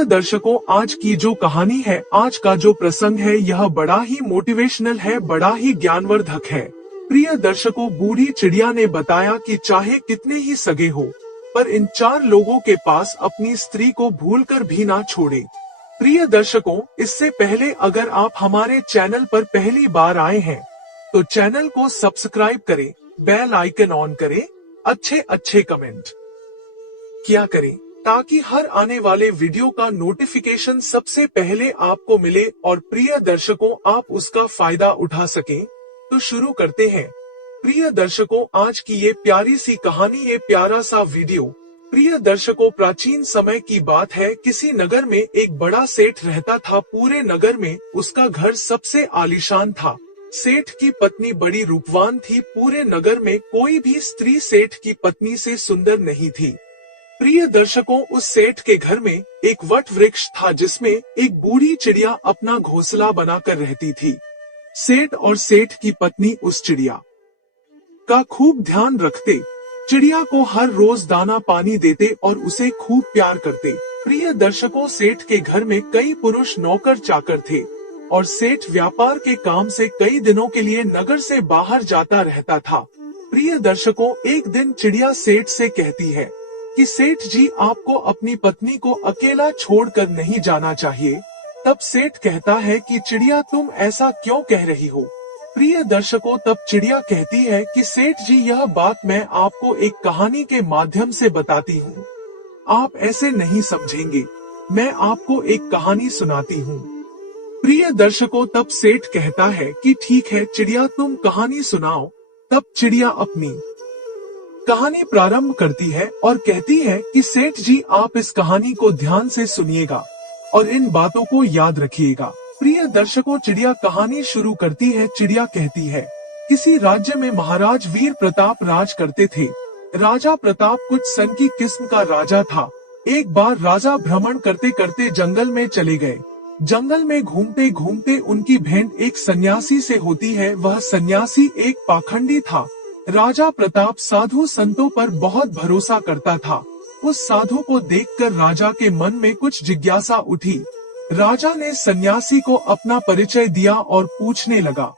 प्रिय दर्शकों, आज की जो कहानी है, आज का जो प्रसंग है, यह बड़ा ही मोटिवेशनल है, बड़ा ही ज्ञानवर्धक है। प्रिय दर्शकों, बूढ़ी चिड़िया ने बताया कि चाहे कितने ही सगे हो, पर इन 4 लोगों के पास अपनी स्त्री को भूलकर भी ना छोड़े। प्रिय दर्शकों, इससे पहले अगर आप हमारे चैनल पर पहली बार आए हैं, तो चैनल को सब्सक्राइब करें, बेल आइकन ऑन करें, अच्छे कमेंट किया करें, ताकि हर आने वाले वीडियो का नोटिफिकेशन सबसे पहले आपको मिले और प्रिय दर्शकों, आप उसका फायदा उठा सकें। तो शुरू करते हैं। प्रिय दर्शकों, आज की ये प्यारी सी कहानी, ये प्यारा सा वीडियो। प्रिय दर्शकों, प्राचीन समय की बात है। किसी नगर में एक बड़ा सेठ रहता था। पूरे नगर में उसका घर सबसे आलीशान था। सेठ की पत्नी बड़ी रूपवान थी। पूरे नगर में कोई भी स्त्री सेठ की पत्नी से सुंदर नहीं थी। प्रिय दर्शकों, उस सेठ के घर में एक वट वृक्ष था, जिसमें एक बूढ़ी चिड़िया अपना घोंसला बनाकर रहती थी। सेठ और सेठ की पत्नी उस चिड़िया का खूब ध्यान रखते, चिड़िया को हर रोज दाना पानी देते और उसे खूब प्यार करते। प्रिय दर्शकों, सेठ के घर में कई पुरुष नौकर चाकर थे और सेठ व्यापार के काम से कई दिनों के लिए नगर से बाहर जाता रहता था। प्रिय दर्शकों, एक दिन चिड़िया सेठ से कहती है कि सेठ जी, आपको अपनी पत्नी को अकेला छोड़कर नहीं जाना चाहिए। तब सेठ कहता है कि चिड़िया, तुम ऐसा क्यों कह रही हो। प्रिय दर्शकों, तब चिड़िया कहती है कि सेठ जी, यह बात मैं आपको एक कहानी के माध्यम से बताती हूँ। आप ऐसे नहीं समझेंगे, मैं आपको एक कहानी सुनाती हूँ। प्रिय दर्शकों, तब सेठ कहता है कि ठीक है चिड़िया, तुम कहानी सुनाओ। तब चिड़िया अपनी कहानी प्रारंभ करती है और कहती है कि सेठ जी, आप इस कहानी को ध्यान से सुनिएगा और इन बातों को याद रखिएगा। प्रिय दर्शकों, चिड़िया कहानी शुरू करती है। चिड़िया कहती है, किसी राज्य में महाराज वीर प्रताप राज करते थे। राजा प्रताप कुछ सन की किस्म का राजा था। एक बार राजा भ्रमण करते करते जंगल में चले गए। जंगल में घूमते घूमते उनकी भेंट एक सन्यासी से होती है। वह सन्यासी एक पाखंडी था। राजा प्रताप साधु संतों पर बहुत भरोसा करता था। उस साधु को देखकर राजा के मन में कुछ जिज्ञासा उठी। राजा ने सन्यासी को अपना परिचय दिया और पूछने लगा,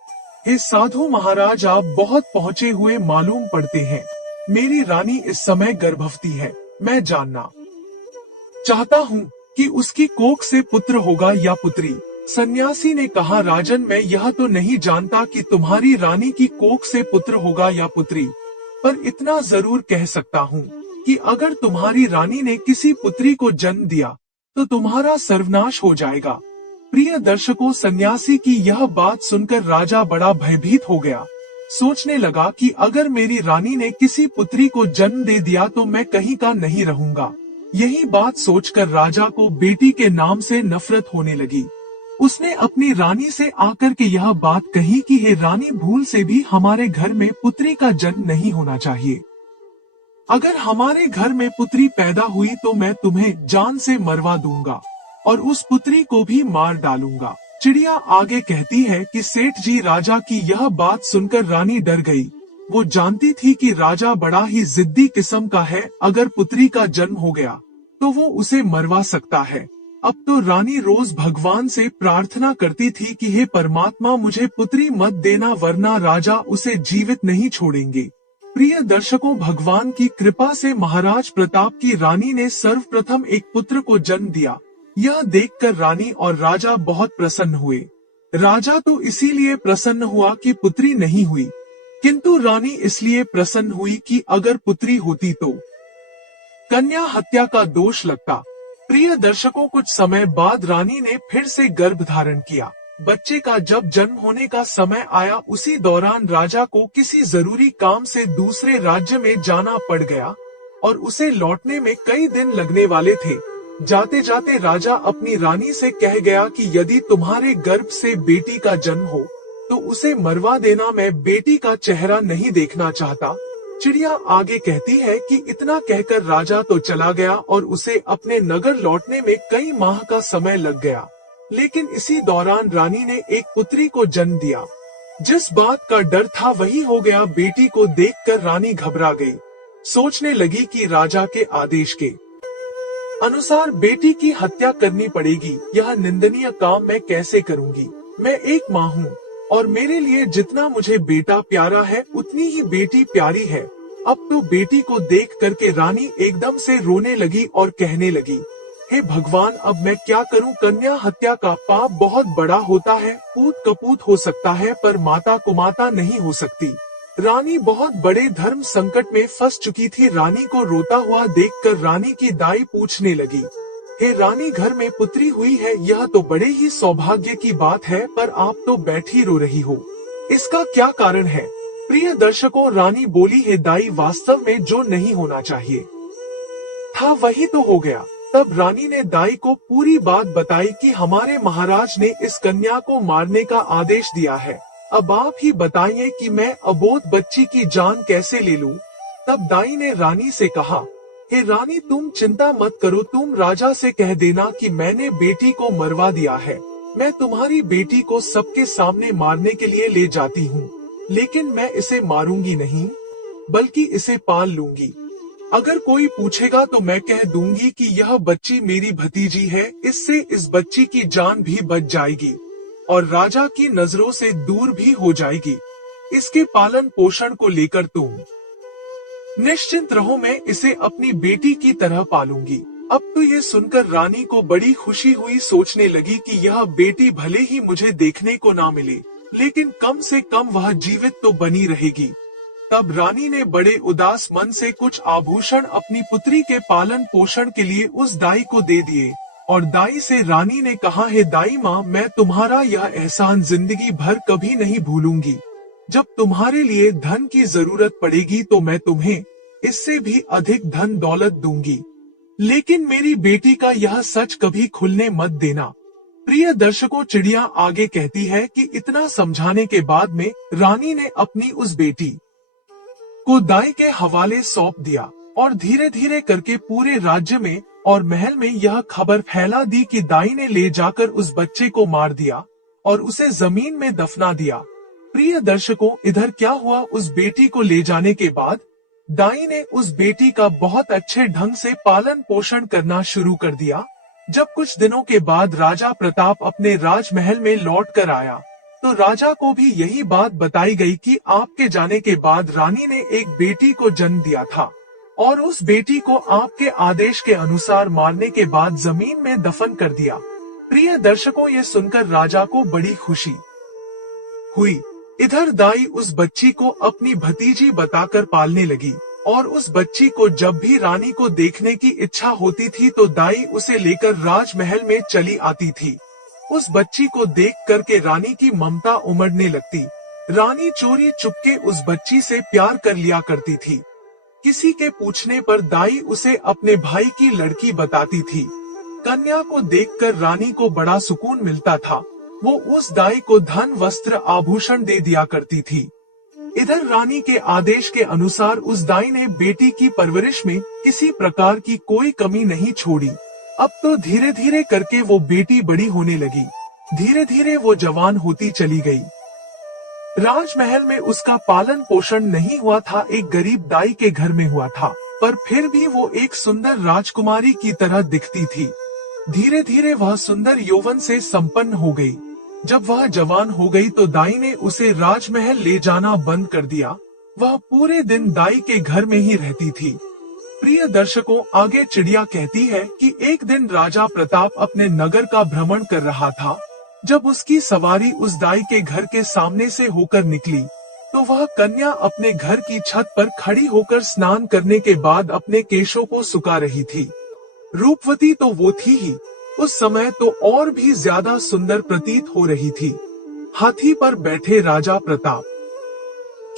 हे साधु महाराज, आप बहुत पहुँचे हुए मालूम पड़ते हैं। मेरी रानी इस समय गर्भवती है। मैं जानना चाहता हूँ कि उसकी कोख से पुत्र होगा या पुत्री। सन्यासी ने कहा, राजन, मैं यह तो नहीं जानता कि तुम्हारी रानी की कोख से पुत्र होगा या पुत्री, पर इतना जरूर कह सकता हूँ कि अगर तुम्हारी रानी ने किसी पुत्री को जन्म दिया तो तुम्हारा सर्वनाश हो जाएगा। प्रिय दर्शकों, सन्यासी की यह बात सुनकर राजा बड़ा भयभीत हो गया। सोचने लगा कि अगर मेरी रानी ने किसी पुत्री को जन्म दे दिया तो मैं कहीं का नहीं रहूंगा। यही बात सोचकर राजा को बेटी के नाम से नफरत होने लगी। उसने अपनी रानी से आकर के यह बात कही कि हे रानी, भूल से भी हमारे घर में पुत्री का जन्म नहीं होना चाहिए। अगर हमारे घर में पुत्री पैदा हुई तो मैं तुम्हें जान से मरवा दूंगा और उस पुत्री को भी मार डालूंगा। चिड़िया आगे कहती है कि सेठ जी, राजा की यह बात सुनकर रानी डर गई। वो जानती थी कि राजा बड़ा ही जिद्दी किस्म का है। अगर पुत्री का जन्म हो गया तो वो उसे मरवा सकता है। अब तो रानी रोज भगवान से प्रार्थना करती थी कि हे परमात्मा, मुझे पुत्री मत देना, वरना राजा उसे जीवित नहीं छोड़ेंगे। प्रिय दर्शकों, भगवान की कृपा से महाराज प्रताप की रानी ने सर्वप्रथम एक पुत्र को जन्म दिया। यह देखकर रानी और राजा बहुत प्रसन्न हुए। राजा तो इसीलिए प्रसन्न हुआ कि पुत्री नहीं हुई, किंतु रानी इसलिए प्रसन्न हुई कि अगर पुत्री होती तो कन्या हत्या का दोष लगता। प्रिय दर्शकों, कुछ समय बाद रानी ने फिर से गर्भ धारण किया। बच्चे का जब जन्म होने का समय आया, उसी दौरान राजा को किसी जरूरी काम से दूसरे राज्य में जाना पड़ गया और उसे लौटने में कई दिन लगने वाले थे। जाते जाते राजा अपनी रानी से कह गया कि यदि तुम्हारे गर्भ से बेटी का जन्म हो तो उसे मरवा देना, मैं बेटी का चेहरा नहीं देखना चाहता। चिड़िया आगे कहती है कि इतना कहकर राजा तो चला गया और उसे अपने नगर लौटने में कई माह का समय लग गया। लेकिन इसी दौरान रानी ने एक पुत्री को जन्म दिया। जिस बात का डर था वही हो गया। बेटी को देखकर रानी घबरा गई। सोचने लगी कि राजा के आदेश के अनुसार बेटी की हत्या करनी पड़ेगी। यह निंदनीय काम मैं कैसे करूंगी? मैं एक माँ हूँ और मेरे लिए जितना मुझे बेटा प्यारा है उतनी ही बेटी प्यारी है। अब तो बेटी को देख करके रानी एकदम से रोने लगी और कहने लगी, हे भगवान, अब मैं क्या करूं? कन्या हत्या का पाप बहुत बड़ा होता है। पूत कपूत हो सकता है पर माता कुमाता नहीं हो सकती। रानी बहुत बड़े धर्म संकट में फंस चुकी थी। रानी को रोता हुआ देखकर रानी की दाई पूछने लगी, हे रानी, घर में पुत्री हुई है, यह तो बड़े ही सौभाग्य की बात है, पर आप तो बैठी रो रही हो, इसका क्या कारण है? प्रिय दर्शकों, रानी बोली, हे दाई, वास्तव में जो नहीं होना चाहिए था वही तो हो गया। तब रानी ने दाई को पूरी बात बताई कि हमारे महाराज ने इस कन्या को मारने का आदेश दिया है। अब आप ही बताइए कि मैं अबोध बच्ची की जान कैसे ले लूं? तब दाई ने रानी से कहा, हे रानी, तुम चिंता मत करो, तुम राजा से कह देना कि मैंने बेटी को मरवा दिया है। मैं तुम्हारी बेटी को सबके सामने मारने के लिए ले जाती हूँ, लेकिन मैं इसे मारूंगी नहीं, बल्कि इसे पाल लूंगी। अगर कोई पूछेगा तो मैं कह दूंगी कि यह बच्ची मेरी भतीजी है, इससे इस बच्ची की जान भी बच जाएगी और राजा की नजरों से दूर भी हो जाएगी। इसके पालन पोषण को लेकर तुम निश्चिंत रहो, मैं इसे अपनी बेटी की तरह पालूंगी। अब तो ये सुनकर रानी को बड़ी खुशी हुई। सोचने लगी कि यह बेटी भले ही मुझे देखने को ना मिले, लेकिन कम से कम वह जीवित तो बनी रहेगी। तब रानी ने बड़े उदास मन से कुछ आभूषण अपनी पुत्री के पालन पोषण के लिए उस दाई को दे दिए और दाई से रानी ने कहा, हे दाई माँ, मैं तुम्हारा यह एहसान जिंदगी भर कभी नहीं भूलूंगी। जब तुम्हारे लिए धन की जरूरत पड़ेगी तो मैं तुम्हें इससे भी अधिक धन दौलत दूंगी, लेकिन मेरी बेटी का यह सच कभी खुलने मत देना। प्रिय दर्शकों, चिड़िया आगे कहती है कि इतना समझाने के बाद में रानी ने अपनी उस बेटी को दाई के हवाले सौंप दिया और धीरे धीरे करके पूरे राज्य में और महल में यह खबर फैला दी कि दाई ने ले जाकर उस बच्चे को मार दिया और उसे जमीन में दफना दिया। प्रिय दर्शकों, इधर क्या हुआ? उस बेटी को ले जाने के बाद दाई ने उस बेटी का बहुत अच्छे ढंग से पालन पोषण करना शुरू कर दिया। जब कुछ दिनों के बाद राजा प्रताप अपने राजमहल में लौट कर आया तो राजा को भी यही बात बताई गई कि आपके जाने के बाद रानी ने एक बेटी को जन्म दिया था और उस बेटी को आपके आदेश के अनुसार मारने के बाद जमीन में दफन कर दिया। प्रिय दर्शकों, ये सुनकर राजा को बड़ी खुशी हुई। इधर दाई उस बच्ची को अपनी भतीजी बताकर पालने लगी और उस बच्ची को जब भी रानी को देखने की इच्छा होती थी तो दाई उसे लेकर राजमहल में चली आती थी। उस बच्ची को देख करके रानी की ममता उमड़ने लगती। रानी चोरी चुपके उस बच्ची से प्यार कर लिया करती थी। किसी के पूछने पर दाई उसे अपने भाई की लड़की बताती थी। कन्या को देखकर रानी को बड़ा सुकून मिलता था। वो उस दाई को धन वस्त्र आभूषण दे दिया करती थी। इधर रानी के आदेश के अनुसार उस दाई ने बेटी की परवरिश में किसी प्रकार की कोई कमी नहीं छोड़ी। अब तो धीरे धीरे करके वो बेटी बड़ी होने लगी। धीरे धीरे वो जवान होती चली गई। राजमहल में उसका पालन पोषण नहीं हुआ था, एक गरीब दाई के घर में हुआ था, पर फिर भी वो एक सुंदर राजकुमारी की तरह दिखती थी। धीरे धीरे वह सुंदर यौवन से संपन्न हो गई। जब वह जवान हो गई तो दाई ने उसे राजमहल ले जाना बंद कर दिया। वह पूरे दिन दाई के घर में ही रहती थी। प्रिय दर्शकों, आगे चिड़िया कहती है कि एक दिन राजा प्रताप अपने नगर का भ्रमण कर रहा था। जब उसकी सवारी उस दाई के घर के सामने से होकर निकली तो वह कन्या अपने घर की छत पर खड़ी होकर स्नान करने के बाद अपने केशों को सुखा रही थी। रूपवती तो वो थी ही, उस समय तो और भी ज्यादा सुंदर प्रतीत हो रही थी। हाथी पर बैठे राजा प्रताप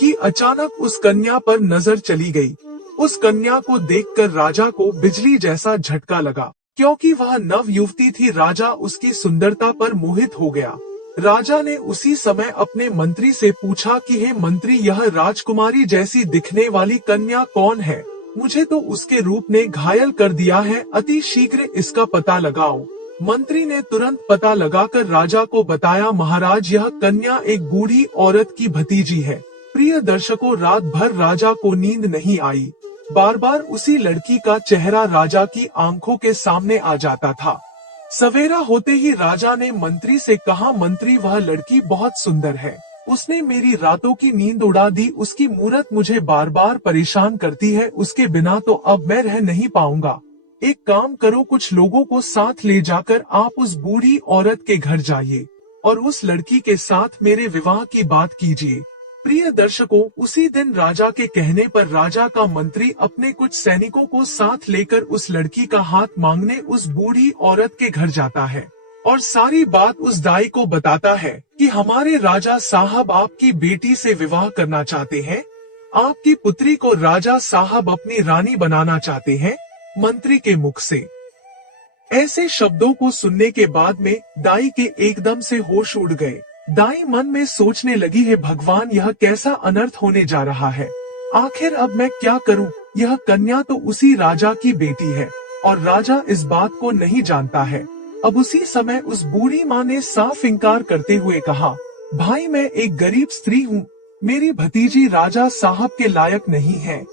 की अचानक उस कन्या पर नजर चली गई। उस कन्या को देखकर राजा को बिजली जैसा झटका लगा, क्योंकि वह नव युवती थी। राजा उसकी सुंदरता पर मोहित हो गया। राजा ने उसी समय अपने मंत्री से पूछा कि हे मंत्री, यह राजकुमारी जैसी दिखने वाली कन्या कौन है? मुझे तो उसके रूप ने घायल कर दिया है, अति शीघ्र इसका पता लगाओ। मंत्री ने तुरंत पता लगाकर राजा को बताया, महाराज, यह कन्या एक बूढ़ी औरत की भतीजी है। प्रिय दर्शकों, रात भर राजा को नींद नहीं आई। बार बार उसी लड़की का चेहरा राजा की आंखों के सामने आ जाता था। सवेरा होते ही राजा ने मंत्री से कहा, मंत्री वह लड़की बहुत सुंदर है, उसने मेरी रातों की नींद उड़ा दी, उसकी मूरत मुझे बार बार परेशान करती है, उसके बिना तो अब मैं रह नहीं पाऊंगा। एक काम करो, कुछ लोगों को साथ ले जाकर आप उस बूढ़ी औरत के घर जाइए और उस लड़की के साथ मेरे विवाह की बात कीजिए। प्रिय दर्शकों, उसी दिन राजा के कहने पर राजा का मंत्री अपने कुछ सैनिकों को साथ लेकर उस लड़की का हाथ मांगने उस बूढ़ी औरत के घर जाता है और सारी बात उस दाई को बताता है कि हमारे राजा साहब आपकी बेटी से विवाह करना चाहते हैं, आपकी पुत्री को राजा साहब अपनी रानी बनाना चाहते हैं। मंत्री के मुख से ऐसे शब्दों को सुनने के बाद में दाई के एकदम से होश उड़ गए। दाई मन में सोचने लगी है, भगवान यह कैसा अनर्थ होने जा रहा है, आखिर अब मैं क्या करूं? यह कन्या तो उसी राजा की बेटी है और राजा इस बात को नहीं जानता है। अब उसी समय उस बूढ़ी माँ ने साफ इनकार करते हुए कहा, भाई मैं एक गरीब स्त्री हूँ, मेरी भतीजी राजा साहब के लायक नहीं है,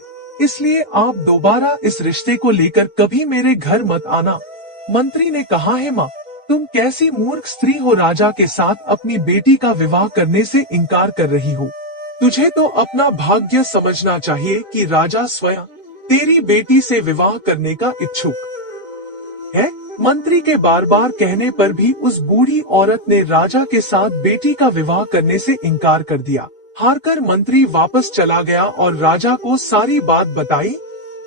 इसलिए आप दोबारा इस रिश्ते को लेकर कभी मेरे घर मत आना। मंत्री ने कहा, है माँ, तुम कैसी मूर्ख स्त्री हो, राजा के साथ अपनी बेटी का विवाह करने से इनकार कर रही हो। तुझे तो अपना भाग्य समझना चाहिए कि राजा स्वयं तेरी बेटी से विवाह करने का इच्छुक है। मंत्री के बार बार कहने पर भी उस बूढ़ी औरत ने राजा के साथ बेटी का विवाह करने से इनकार कर दिया। हारकर मंत्री वापस चला गया और राजा को सारी बात बताई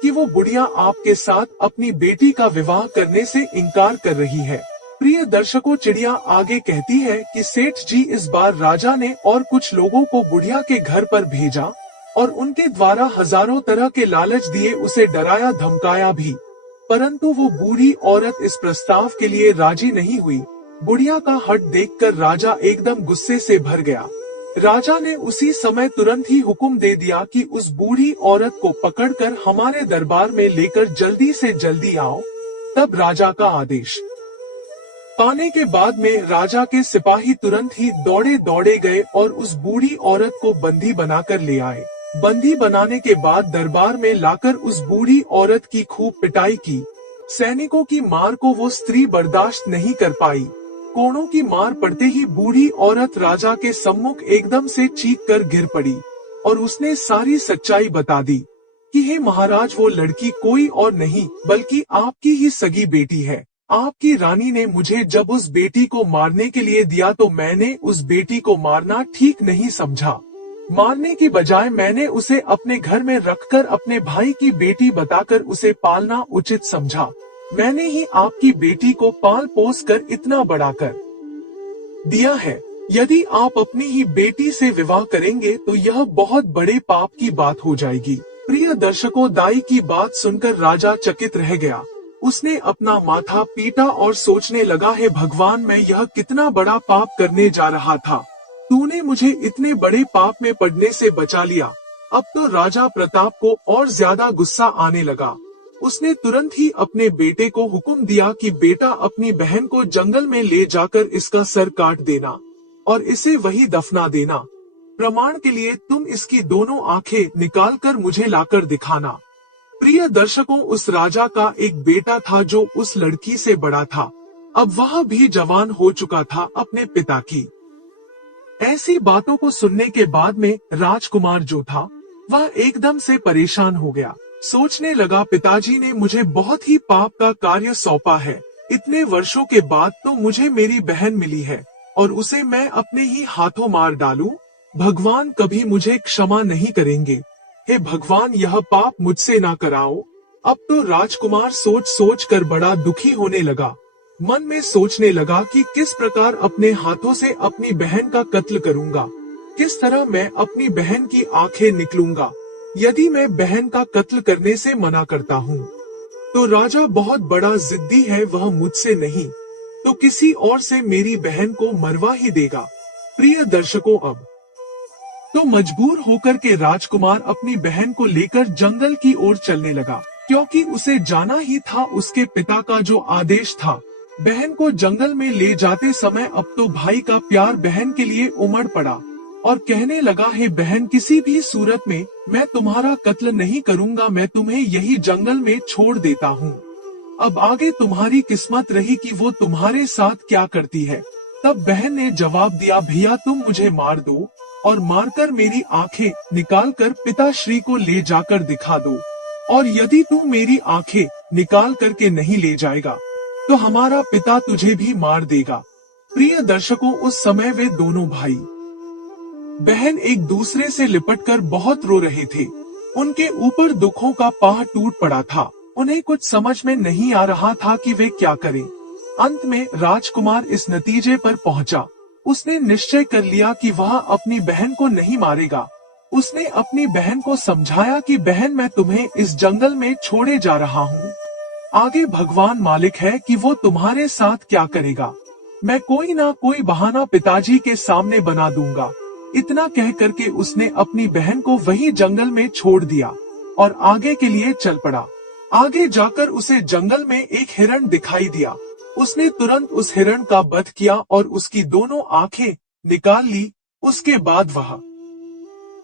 कि वो बुढ़िया आपके साथ अपनी बेटी का विवाह करने से इनकार कर रही है। प्रिय दर्शकों, चिड़िया आगे कहती है कि सेठ जी, इस बार राजा ने और कुछ लोगों को बुढ़िया के घर पर भेजा और उनके द्वारा हजारों तरह के लालच दिए, उसे डराया धमकाया भी, परंतु वो बूढ़ी औरत इस प्रस्ताव के लिए राजी नहीं हुई। बुढ़िया का हठ देखकर राजा एकदम गुस्से से भर गया। राजा ने उसी समय तुरंत ही हुक्म दे दिया कि उस बूढ़ी औरत को पकड़कर हमारे दरबार में लेकर जल्दी से जल्दी आओ। तब राजा का आदेश पाने के बाद में राजा के सिपाही तुरंत ही दौड़े दौड़े गए और उस बूढ़ी औरत को बंदी बनाकर ले आए। बंदी बनाने के बाद दरबार में लाकर उस बूढ़ी औरत की खूब पिटाई की। सैनिकों की मार को वो स्त्री बर्दाश्त नहीं कर पाई। कोड़ों की मार पड़ते ही बूढ़ी औरत राजा के सम्मुख एकदम से चीख कर गिर पड़ी और उसने सारी सच्चाई बता दी कि हे महाराज, वो लड़की कोई और नहीं बल्कि आपकी ही सगी बेटी है। आपकी रानी ने मुझे जब उस बेटी को मारने के लिए दिया तो मैंने उस बेटी को मारना ठीक नहीं समझा। मारने की बजाय मैंने उसे अपने घर में रखकर अपने भाई की बेटी बताकर उसे पालना उचित समझा। मैंने ही आपकी बेटी को पाल पोस कर इतना बड़ा कर दिया है। यदि आप अपनी ही बेटी से विवाह करेंगे तो यह बहुत बड़े पाप की बात हो जाएगी। प्रिय दर्शकों, दाई की बात सुनकर राजा चकित रह गया। उसने अपना माथा पीटा और सोचने लगा, है भगवान, मैं यह कितना बड़ा पाप करने जा रहा था। तूने मुझे इतने बड़े पाप में पड़ने से बचा लिया। अब तो राजा प्रताप को और ज्यादा गुस्सा आने लगा। उसने तुरंत ही अपने बेटे को हुक्म दिया कि बेटा, अपनी बहन को जंगल में ले जाकर इसका सर काट देना और इसे वही दफना देना। प्रमाण के लिए तुम इसकी दोनों आंखें निकालकर मुझे लाकर दिखाना। प्रिय दर्शकों, उस राजा का एक बेटा था जो उस लड़की से बड़ा था। अब वह भी जवान हो चुका था अपने पिता की ऐसी बातों को सुनने के बाद में राजकुमार जो था वह एकदम से परेशान हो गया। सोचने लगा, पिताजी ने मुझे बहुत ही पाप का कार्य सौंपा है। इतने वर्षों के बाद तो मुझे मेरी बहन मिली है और उसे मैं अपने ही हाथों मार डालूं। भगवान कभी मुझे क्षमा नहीं करेंगे। हे भगवान, यह पाप मुझसे ना कराओ। अब तो राजकुमार सोच सोच कर बड़ा दुखी होने लगा। मन में सोचने लगा कि किस प्रकार अपने हाथों से अपनी बहन का कत्ल करूंगा, किस तरह मैं अपनी बहन की आंखें निकलूंगा। यदि मैं बहन का कत्ल करने से मना करता हूँ तो राजा बहुत बड़ा जिद्दी है, वह मुझसे नहीं तो किसी और से मेरी बहन को मरवा ही देगा। प्रिय दर्शकों, अब तो मजबूर होकर के राजकुमार अपनी बहन को लेकर जंगल की ओर चलने लगा, क्योंकि उसे जाना ही था, उसके पिता का जो आदेश था। बहन को जंगल में ले जाते समय अब तो भाई का प्यार बहन के लिए उमड़ पड़ा और कहने लगा, है बहन, किसी भी सूरत में मैं तुम्हारा कत्ल नहीं करूंगा, मैं तुम्हें यही जंगल में छोड़ देता हूँ। अब आगे तुम्हारी किस्मत रही कि वो तुम्हारे साथ क्या करती है। तब बहन ने जवाब दिया, भैया तुम मुझे मार दो और मारकर मेरी आंखें निकालकर पिताश्री को ले जाकर दिखा दो, और यदि तू मेरी आंखें निकाल करके नहीं ले जाएगा तो हमारा पिता तुझे भी मार देगा। प्रिय दर्शकों, उस समय वे दोनों भाई बहन एक दूसरे से लिपटकर बहुत रो रहे थे। उनके ऊपर दुखों का पहाड़ टूट पड़ा था। उन्हें कुछ समझ में नहीं आ रहा था कि वे क्या करें। अंत में राजकुमार इस नतीजे पर पहुंचा। उसने निश्चय कर लिया कि वह अपनी बहन को नहीं मारेगा। उसने अपनी बहन को समझाया कि बहन, मैं तुम्हें इस जंगल में छोड़े जा रहा हूँ। आगे भगवान मालिक है कि वो तुम्हारे साथ क्या करेगा। मैं कोई ना कोई बहाना पिताजी के सामने बना दूंगा। इतना कह करके उसने अपनी बहन को वही जंगल में छोड़ दिया और आगे के लिए चल पड़ा। आगे जाकर उसे जंगल में एक हिरण दिखाई दिया। उसने तुरंत उस हिरण का वध किया और उसकी दोनों आंखें निकाल ली। उसके बाद वह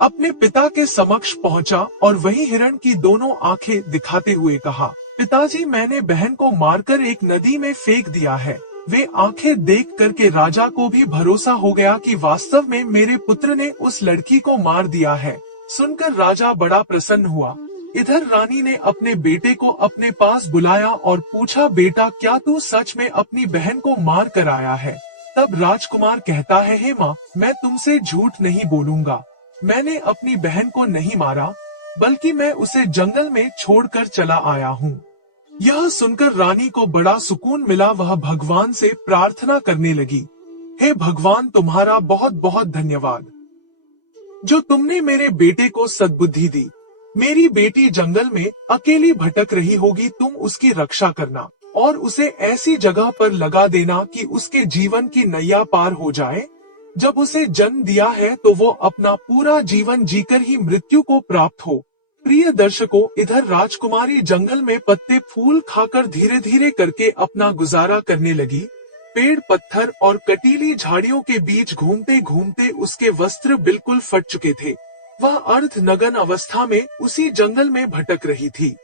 अपने पिता के समक्ष पहुंचा और वही हिरण की दोनों आंखें दिखाते हुए कहा, पिताजी, मैंने बहन को मारकर एक नदी में फेंक दिया है। वे आंखें देख करके राजा को भी भरोसा हो गया कि वास्तव में मेरे पुत्र ने उस लड़की को मार दिया है। सुनकर राजा बड़ा प्रसन्न हुआ। इधर रानी ने अपने बेटे को अपने पास बुलाया और पूछा, बेटा, क्या तू सच में अपनी बहन को मार कर आया है? तब राजकुमार कहता है, हे माँ, मैं तुमसे झूठ नहीं बोलूंगा। मैंने अपनी बहन को नहीं मारा, बल्कि मैं उसे जंगल में छोड़कर चला आया हूँ। यह सुनकर रानी को बड़ा सुकून मिला। वह भगवान से प्रार्थना करने लगी, हे भगवान, तुम्हारा बहुत बहुत धन्यवाद जो तुमने मेरे बेटे को सद्बुद्धि दी। मेरी बेटी जंगल में अकेली भटक रही होगी, तुम उसकी रक्षा करना और उसे ऐसी जगह पर लगा देना कि उसके जीवन की नैया पार हो जाए। जब उसे जन्म दिया है तो वो अपना पूरा जीवन जीकर ही मृत्यु को प्राप्त हो। प्रिय दर्शकों, इधर राजकुमारी जंगल में पत्ते फूल खाकर धीरे धीरे करके अपना गुजारा करने लगी। पेड़, पत्थर और कटीली झाड़ियों के बीच घूमते घूमते उसके वस्त्र बिल्कुल फट चुके थे। वह अर्ध नग्न अवस्था में उसी जंगल में भटक रही थी।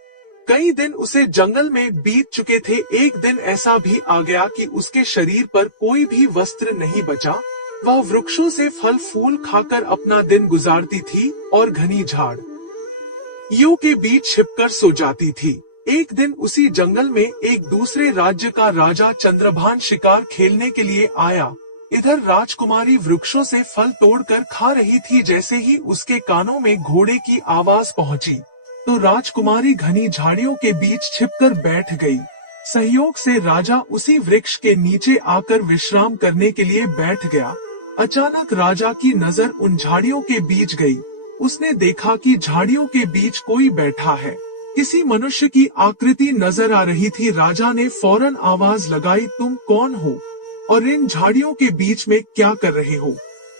कई दिन उसे जंगल में बीत चुके थे। एक दिन ऐसा भी आ गया कि उसके शरीर पर कोई भी वस्त्र नहीं बचा। वह वृक्षों से फल फूल खाकर अपना दिन गुजारती थी और घनी झाड़ यों के बीच छिपकर सो जाती थी। एक दिन उसी जंगल में एक दूसरे राज्य का राजा चंद्रभान शिकार खेलने के लिए आया। इधर राजकुमारी वृक्षों से फल तोड़कर खा रही थी। जैसे ही उसके कानों में घोड़े की आवाज पहुंची तो राजकुमारी घनी झाड़ियों के बीच छिपकर बैठ गई। सहयोग से राजा उसी वृक्ष के नीचे आकर विश्राम करने के लिए बैठ गया। अचानक राजा की नजर उन झाड़ियों के बीच गई। उसने देखा कि झाड़ियों के बीच कोई बैठा है। किसी मनुष्य की आकृति नजर आ रही थी। राजा ने फौरन आवाज लगाई, तुम कौन हो और इन झाड़ियों के बीच में क्या कर रहे हो?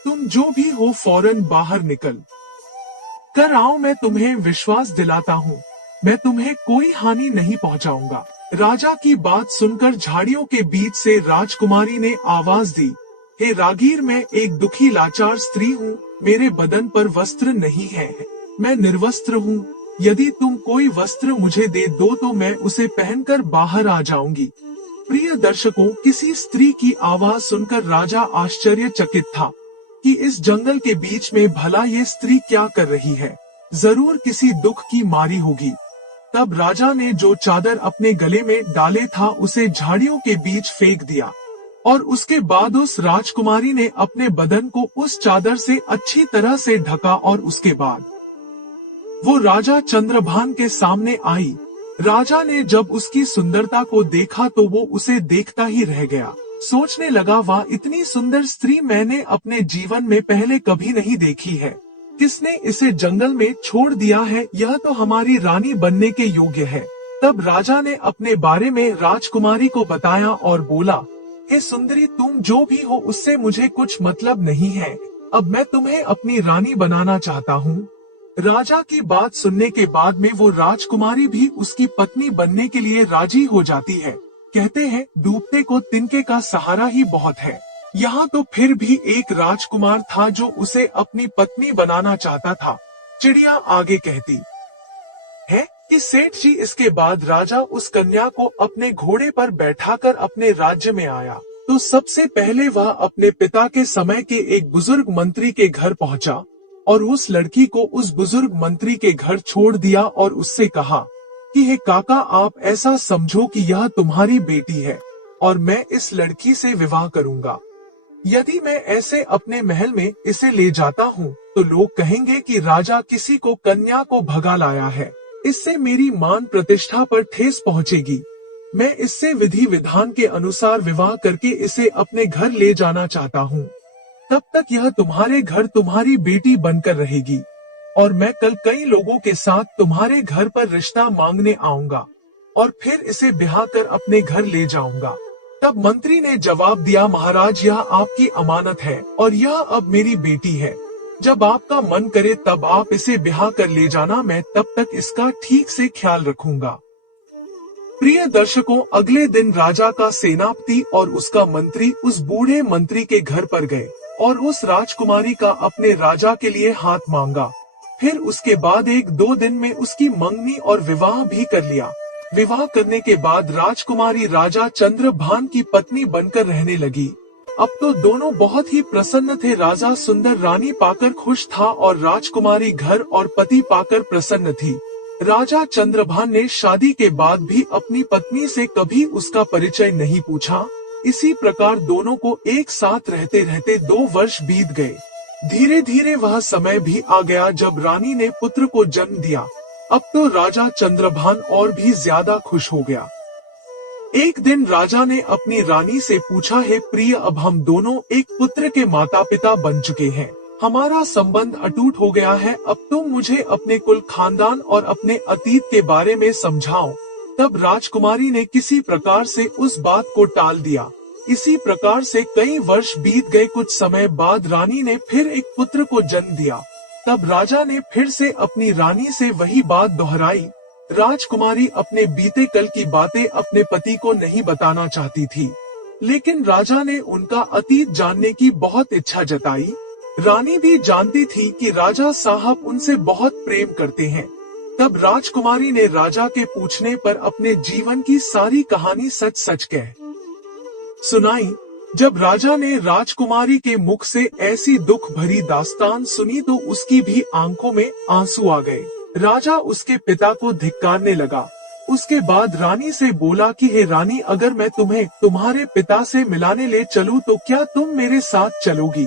तुम जो भी हो फौरन बाहर निकल कर आओ। मैं तुम्हें विश्वास दिलाता हूँ, मैं तुम्हें कोई हानि नहीं पहुँचाऊंगा। राजा की बात सुनकर झाड़ियों के बीच से राजकुमारी ने आवाज दी, हे रागीर, मैं एक दुखी लाचार स्त्री हूँ। मेरे बदन पर वस्त्र नहीं है, मैं निर्वस्त्र हूँ। यदि तुम कोई वस्त्र मुझे दे दो तो मैं उसे पहनकर बाहर आ जाऊंगी। प्रिय दर्शकों, किसी स्त्री की आवाज सुनकर राजा आश्चर्यचकित था कि इस जंगल के बीच में भला ये स्त्री क्या कर रही है। जरूर किसी दुख की मारी होगी। तब राजा ने जो चादर अपने गले में डाले था उसे झाड़ियों के बीच फेंक दिया और उसके बाद उस राजकुमारी ने अपने बदन को उस चादर से अच्छी तरह से ढका और उसके बाद वो राजा चंद्रभान के सामने आई। राजा ने जब उसकी सुंदरता को देखा तो वो उसे देखता ही रह गया। सोचने लगा, वाह, इतनी सुंदर स्त्री मैंने अपने जीवन में पहले कभी नहीं देखी है। किसने इसे जंगल में छोड़ दिया है? यह तो हमारी रानी बनने के योग्य है। तब राजा ने अपने बारे में राजकुमारी को बताया और बोला, हे सुंदरी, तुम जो भी हो उससे मुझे कुछ मतलब नहीं है। अब मैं तुम्हें अपनी रानी बनाना चाहता हूँ। राजा की बात सुनने के बाद में वो राजकुमारी भी उसकी पत्नी बनने के लिए राजी हो जाती है। कहते हैं, डूबते को तिनके का सहारा ही बहुत है। यहाँ तो फिर भी एक राजकुमार था जो उसे अपनी पत्नी बनाना चाहता था। चिड़िया आगे कहती है कि सेठ जी इसके बाद राजा उस कन्या को अपने घोड़े पर बैठाकर अपने राज्य में आया तो सबसे पहले वह अपने पिता के समय के एक बुजुर्ग मंत्री के घर पहुंचा और उस लड़की को उस बुजुर्ग मंत्री के घर छोड़ दिया और उससे कहा कि हे काका, आप ऐसा समझो कि यह तुम्हारी बेटी है और मैं इस लड़की से विवाह करूंगा। यदि मैं ऐसे अपने महल में इसे ले जाता हूँ तो लोग कहेंगे कि राजा किसी को कन्या को भगा लाया है। इससे मेरी मान प्रतिष्ठा पर ठेस पहुँचेगी। मैं इससे विधि विधान के अनुसार विवाह करके इसे अपने घर ले जाना चाहता हूँ। तब तक यह तुम्हारे घर तुम्हारी बेटी बनकर रहेगी और मैं कल कई लोगों के साथ तुम्हारे घर पर रिश्ता मांगने आऊंगा और फिर इसे ब्याह कर अपने घर ले जाऊंगा। तब मंत्री ने जवाब दिया, महाराज, यह आपकी अमानत है और यह अब मेरी बेटी है। जब आपका मन करे तब आप इसे ब्याह कर ले जाना, मैं तब तक इसका ठीक से ख्याल रखूंगा। प्रिय दर्शकों, अगले दिन राजा का सेनापति और उसका मंत्री उस बूढ़े मंत्री के घर पर गए और उस राजकुमारी का अपने राजा के लिए हाथ मांगा। फिर उसके बाद 1-2 दिन में उसकी मंगनी और विवाह भी कर लिया। विवाह करने के बाद राजकुमारी राजा चंद्रभान की पत्नी बनकर रहने लगी। अब तो दोनों बहुत ही प्रसन्न थे। राजा सुंदर रानी पाकर खुश था और राजकुमारी घर और पति पाकर प्रसन्न थी। राजा चंद्रभान ने शादी के बाद भी अपनी पत्नी से कभी उसका परिचय नहीं पूछा। इसी प्रकार दोनों को एक साथ रहते रहते 2 वर्ष बीत गए। धीरे धीरे वह समय भी आ गया जब रानी ने पुत्र को जन्म दिया। अब तो राजा चंद्रभान और भी ज्यादा खुश हो गया। एक दिन राजा ने अपनी रानी से पूछा, हे प्रिय, अब हम दोनों एक पुत्र के माता पिता बन चुके हैं। हमारा संबंध अटूट हो गया है। अब तुम मुझे अपने कुल खानदान और अपने अतीत के बारे में समझाओ। तब राजकुमारी ने किसी प्रकार से उस बात को टाल दिया। इसी प्रकार से कई वर्ष बीत गए। कुछ समय बाद रानी ने फिर एक पुत्र को जन्म दिया। तब राजा ने फिर से अपनी रानी से वही बात दोहराई। राजकुमारी अपने बीते कल की बातें अपने पति को नहीं बताना चाहती थी, लेकिन राजा ने उनका अतीत जानने की बहुत इच्छा जताई। रानी भी जानती थी कि राजा साहब उनसे बहुत प्रेम करते हैं। तब राजकुमारी ने राजा के पूछने पर अपने जीवन की सारी कहानी सच सच कह सुनाई। जब राजा ने राजकुमारी के मुख से ऐसी दुख भरी दास्तान सुनी तो उसकी भी आंखों में आंसू आ गए। राजा उसके पिता को धिक्कारने लगा। उसके बाद रानी से बोला कि हे रानी, अगर मैं तुम्हें तुम्हारे पिता से मिलाने ले चलूं तो क्या तुम मेरे साथ चलोगी?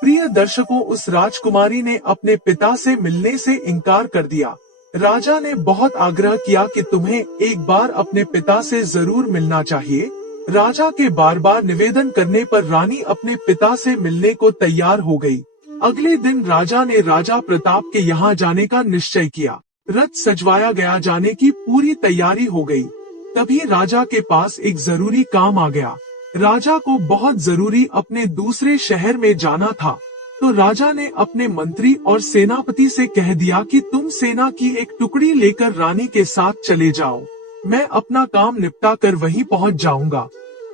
प्रिय दर्शकों, उस राजकुमारी ने अपने पिता से मिलने से इनकार कर दिया। राजा ने बहुत आग्रह किया कि तुम्हें एक बार अपने पिता से जरूर मिलना चाहिए। राजा के बार बार निवेदन करने पर रानी अपने पिता से मिलने को तैयार हो गई। अगले दिन राजा ने राजा प्रताप के यहाँ जाने का निश्चय किया। रथ सजवाया गया, जाने की पूरी तैयारी हो गई। तभी राजा के पास एक जरूरी काम आ गया। राजा को बहुत जरूरी अपने दूसरे शहर में जाना था, तो राजा ने अपने मंत्री और सेनापति से कह दिया कि तुम सेना की एक टुकड़ी लेकर रानी के साथ चले जाओ। मैं अपना काम निपटा कर वहीं पहुंच जाऊंगा।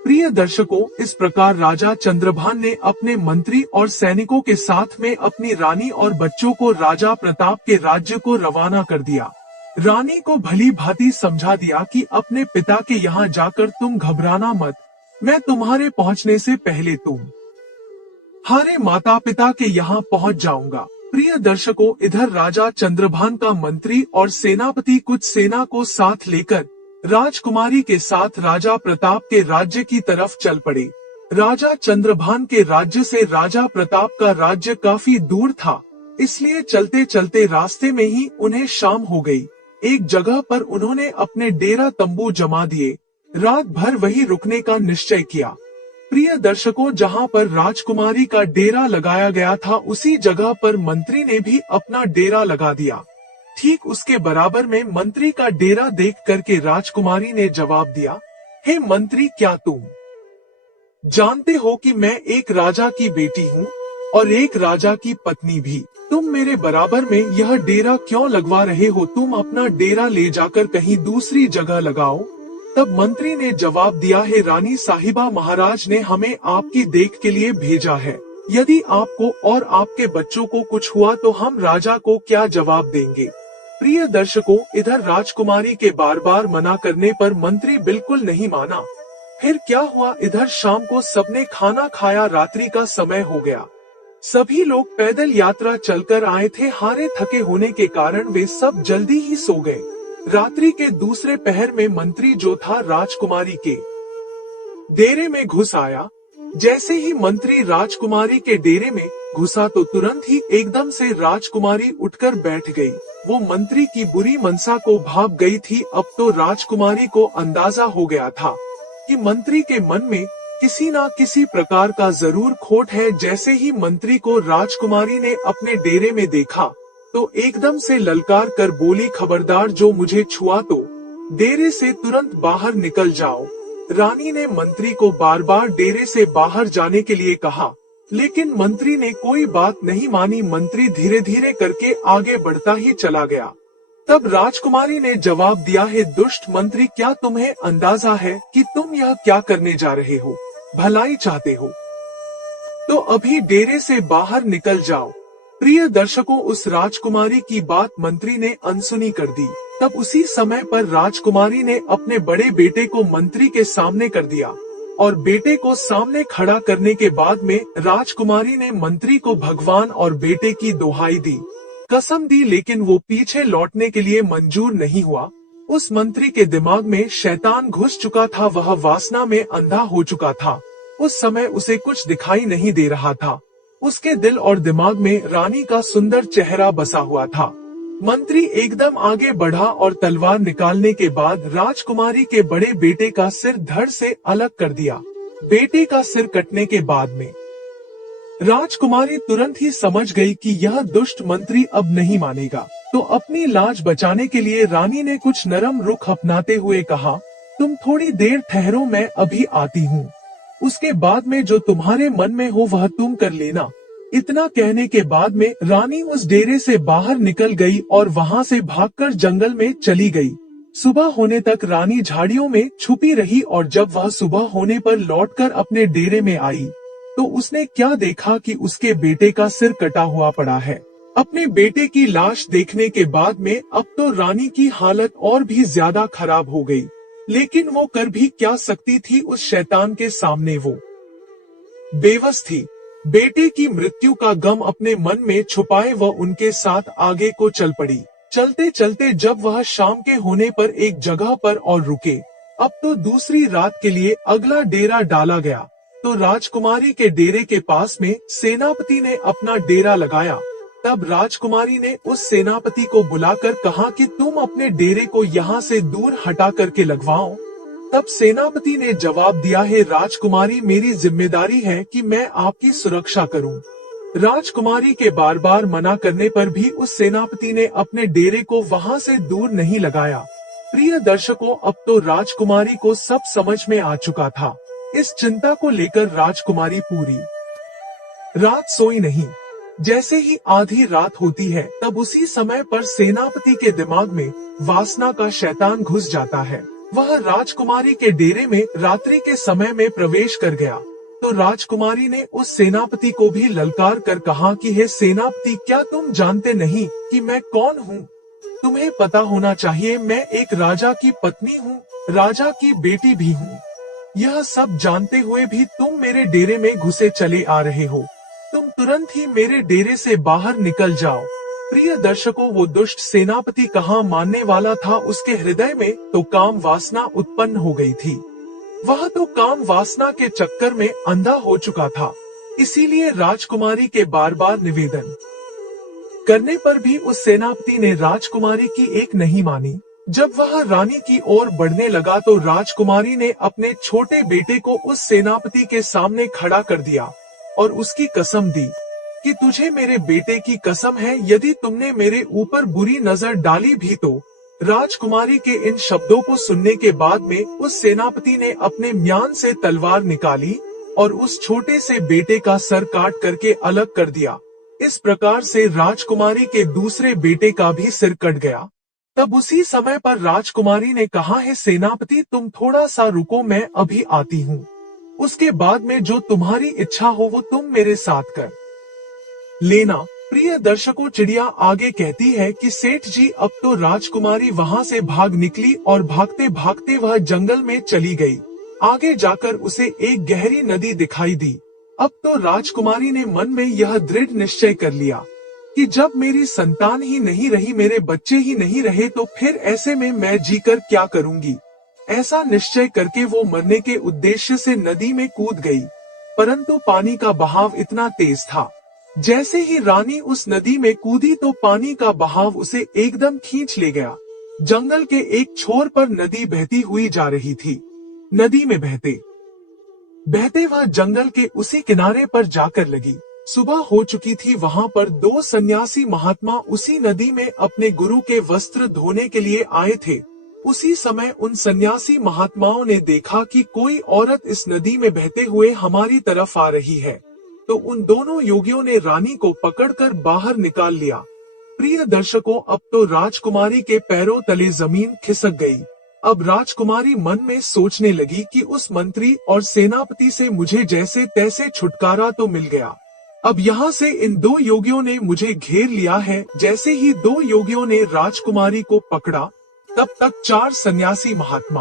प्रिय दर्शकों, इस प्रकार राजा चंद्रभान ने अपने मंत्री और सैनिकों के साथ में अपनी रानी और बच्चों को राजा प्रताप के राज्य को रवाना कर दिया। रानी को भली भांति समझा दिया कि अपने पिता के यहाँ जाकर तुम घबराना मत, मैं तुम्हारे पहुँचने से पहले तुम्हारे माता पिता के यहाँ पहुँच जाऊंगा। प्रिय दर्शकों, इधर राजा चंद्रभान का मंत्री और सेनापति कुछ सेना को साथ लेकर राजकुमारी के साथ राजा प्रताप के राज्य की तरफ चल पड़े। राजा चंद्रभान के राज्य से राजा प्रताप का राज्य काफी दूर था, इसलिए चलते चलते रास्ते में ही उन्हें शाम हो गई। एक जगह पर उन्होंने अपने डेरा तंबू जमा दिए। रात भर वहीं रुकने का निश्चय किया। प्रिय दर्शकों, जहां पर राजकुमारी का डेरा लगाया गया था, उसी जगह पर मंत्री ने भी अपना डेरा लगा दिया। ठीक उसके बराबर में मंत्री का डेरा देख करके राजकुमारी ने जवाब दिया, हे मंत्री, क्या तुम जानते हो कि मैं एक राजा की बेटी हूँ और एक राजा की पत्नी भी। तुम मेरे बराबर में यह डेरा क्यों लगवा रहे हो? तुम अपना डेरा ले जाकर कहीं दूसरी जगह लगाओ। तब मंत्री ने जवाब दिया है, रानी साहिबा, महाराज ने हमें आपकी देख के लिए भेजा है। यदि आपको और आपके बच्चों को कुछ हुआ तो हम राजा को क्या जवाब देंगे। प्रिय दर्शकों, इधर राजकुमारी के बार बार मना करने पर मंत्री बिल्कुल नहीं माना। फिर क्या हुआ, इधर शाम को सबने खाना खाया, रात्रि का समय हो गया। सभी लोग पैदल यात्रा चलकर आए थे, हारे थके होने के कारण वे सब जल्दी ही सो गए। रात्रि के दूसरे पहर में मंत्री जो था राजकुमारी के डेरे में घुस आया। जैसे ही मंत्री राजकुमारी के डेरे में घुसा तो तुरंत ही एकदम से राजकुमारी उठकर बैठ गई। वो मंत्री की बुरी मनसा को भाप गई थी। अब तो राजकुमारी को अंदाजा हो गया था कि मंत्री के मन में किसी न किसी प्रकार का जरूर खोट है। जैसे ही मंत्री को राजकुमारी ने अपने डेरे में देखा तो एकदम से ललकार कर बोली, खबरदार, जो मुझे छुआ तो डेरे से तुरंत बाहर निकल जाओ। रानी ने मंत्री को बार बार डेरे से बाहर जाने के लिए कहा, लेकिन मंत्री ने कोई बात नहीं मानी। मंत्री धीरे धीरे करके आगे बढ़ता ही चला गया। तब राजकुमारी ने जवाब दिया है, दुष्ट मंत्री, क्या तुम्हें अंदाजा है कि तुम यह क्या करने जा रहे हो? भलाई चाहते हो तो अभी डेरे से बाहर निकल जाओ। प्रिय दर्शकों, उस राजकुमारी की बात मंत्री ने अनसुनी कर दी। तब उसी समय पर राजकुमारी ने अपने बड़े बेटे को मंत्री के सामने कर दिया और बेटे को सामने खड़ा करने के बाद में राजकुमारी ने मंत्री को भगवान और बेटे की दुहाई दी, कसम दी, लेकिन वो पीछे लौटने के लिए मंजूर नहीं हुआ। उस मंत्री के दिमाग में शैतान घुस चुका था, वह वासना में अंधा हो चुका था। उस समय उसे कुछ दिखाई नहीं दे रहा था। उसके दिल और दिमाग में रानी का सुंदर चेहरा बसा हुआ था। मंत्री एकदम आगे बढ़ा और तलवार निकालने के बाद राजकुमारी के बड़े बेटे का सिर धड़ से अलग कर दिया। बेटे का सिर कटने के बाद में राजकुमारी तुरंत ही समझ गई कि यह दुष्ट मंत्री अब नहीं मानेगा, तो अपनी लाज बचाने के लिए रानी ने कुछ नरम रुख अपनाते हुए कहा, तुम थोड़ी देर ठहरो, मैं अभी आती हूँ। उसके बाद में जो तुम्हारे मन में हो वह तुम कर लेना। इतना कहने के बाद में रानी उस डेरे से बाहर निकल गई और वहाँ से भागकर जंगल में चली गई। सुबह होने तक रानी झाड़ियों में छुपी रही और जब वह सुबह होने पर लौटकर अपने डेरे में आई तो उसने क्या देखा कि उसके बेटे का सिर कटा हुआ पड़ा है। अपने बेटे की लाश देखने के बाद में अब तो रानी की हालत और भी ज्यादा खराब हो गई, लेकिन वो कर भी क्या सकती थी। उस शैतान के सामने वो बेबस थी। बेटे की मृत्यु का गम अपने मन में छुपाए वह उनके साथ आगे को चल पड़ी। चलते चलते जब वह शाम के होने पर एक जगह पर और रुके, अब तो दूसरी रात के लिए अगला डेरा डाला गया। तो राजकुमारी के डेरे के पास में सेनापति ने अपना डेरा लगाया। तब राजकुमारी ने उस सेनापति को बुलाकर कहा कि तुम अपने डेरे को यहाँ से दूर हटा करके लगवाओ। तब सेनापति ने जवाब दिया है, राजकुमारी, मेरी जिम्मेदारी है कि मैं आपकी सुरक्षा करूं। राजकुमारी के बार बार मना करने पर भी उस सेनापति ने अपने डेरे को वहां से दूर नहीं लगाया। प्रिय दर्शकों, अब तो राजकुमारी को सब समझ में आ चुका था। इस चिंता को लेकर राजकुमारी पूरी रात सोई नहीं। जैसे ही आधी रात होती है तब उसी समय पर सेनापति के दिमाग में वासना का शैतान घुस जाता है। वह राजकुमारी के डेरे में रात्रि के समय में प्रवेश कर गया। तो राजकुमारी ने उस सेनापति को भी ललकार कर कहा कि हे सेनापति, क्या तुम जानते नहीं कि मैं कौन हूँ? तुम्हें पता होना चाहिए, मैं एक राजा की पत्नी हूँ, राजा की बेटी भी हूँ। यह सब जानते हुए भी तुम मेरे डेरे में घुसे चले आ रहे हो। तुम तुरंत ही मेरे डेरे से बाहर निकल जाओ। प्रिय दर्शकों, वो दुष्ट सेनापति कहाँ मानने वाला था। उसके हृदय में तो काम वासना उत्पन्न हो गई थी। वह तो काम वासना के चक्कर में अंधा हो चुका था। इसीलिए राजकुमारी के बार बार निवेदन करने पर भी उस सेनापति ने राजकुमारी की एक नहीं मानी। जब वह रानी की ओर बढ़ने लगा तो राजकुमारी ने अपने छोटे बेटे को उस सेनापति के सामने खड़ा कर दिया और उसकी कसम दी कि तुझे मेरे बेटे की कसम है, यदि तुमने मेरे ऊपर बुरी नजर डाली भी तो। राजकुमारी के इन शब्दों को सुनने के बाद में उस सेनापति ने अपने म्यान से तलवार निकाली और उस छोटे से बेटे का सर काट करके अलग कर दिया। इस प्रकार से राजकुमारी के दूसरे बेटे का भी सिर कट गया। तब उसी समय पर राजकुमारी ने कहा, है सेनापति, तुम थोड़ा सा रुको, मैं अभी आती हूँ। उसके बाद में जो तुम्हारी इच्छा हो वो तुम मेरे साथ कर लेना। प्रिय दर्शकों, चिड़िया आगे कहती है कि सेठ जी, अब तो राजकुमारी वहाँ से भाग निकली और भागते भागते वह जंगल में चली गई। आगे जाकर उसे एक गहरी नदी दिखाई दी। अब तो राजकुमारी ने मन में यह दृढ़ निश्चय कर लिया कि जब मेरी संतान ही नहीं रही, मेरे बच्चे ही नहीं रहे, तो फिर ऐसे में मैं जीकर क्या करूंगी। ऐसा निश्चय करके वो मरने के उद्देश्य से नदी में कूद गई, परंतु पानी का बहाव इतना तेज था, जैसे ही रानी उस नदी में कूदी तो पानी का बहाव उसे एकदम खींच ले गया। जंगल के एक छोर पर नदी बहती हुई जा रही थी। नदी में बहते बहते वह जंगल के उसी किनारे पर जाकर लगी। सुबह हो चुकी थी। वहाँ पर दो सन्यासी महात्मा उसी नदी में अपने गुरु के वस्त्र धोने के लिए आए थे। उसी समय उन सन्यासी महात्माओं ने देखा कि कोई औरत इस नदी में बहते हुए हमारी तरफ आ रही है, तो उन दोनों योगियों ने रानी को पकड़कर बाहर निकाल लिया। प्रिय दर्शकों, अब तो राजकुमारी के पैरों तले जमीन खिसक गई। अब राजकुमारी मन में सोचने लगी कि उस मंत्री और सेनापति से मुझे जैसे तैसे छुटकारा तो मिल गया, अब यहाँ से इन दो योगियों ने मुझे घेर लिया है। जैसे ही दो योगियों ने राजकुमारी को पकड़ा, तब तक चार सन्यासी महात्मा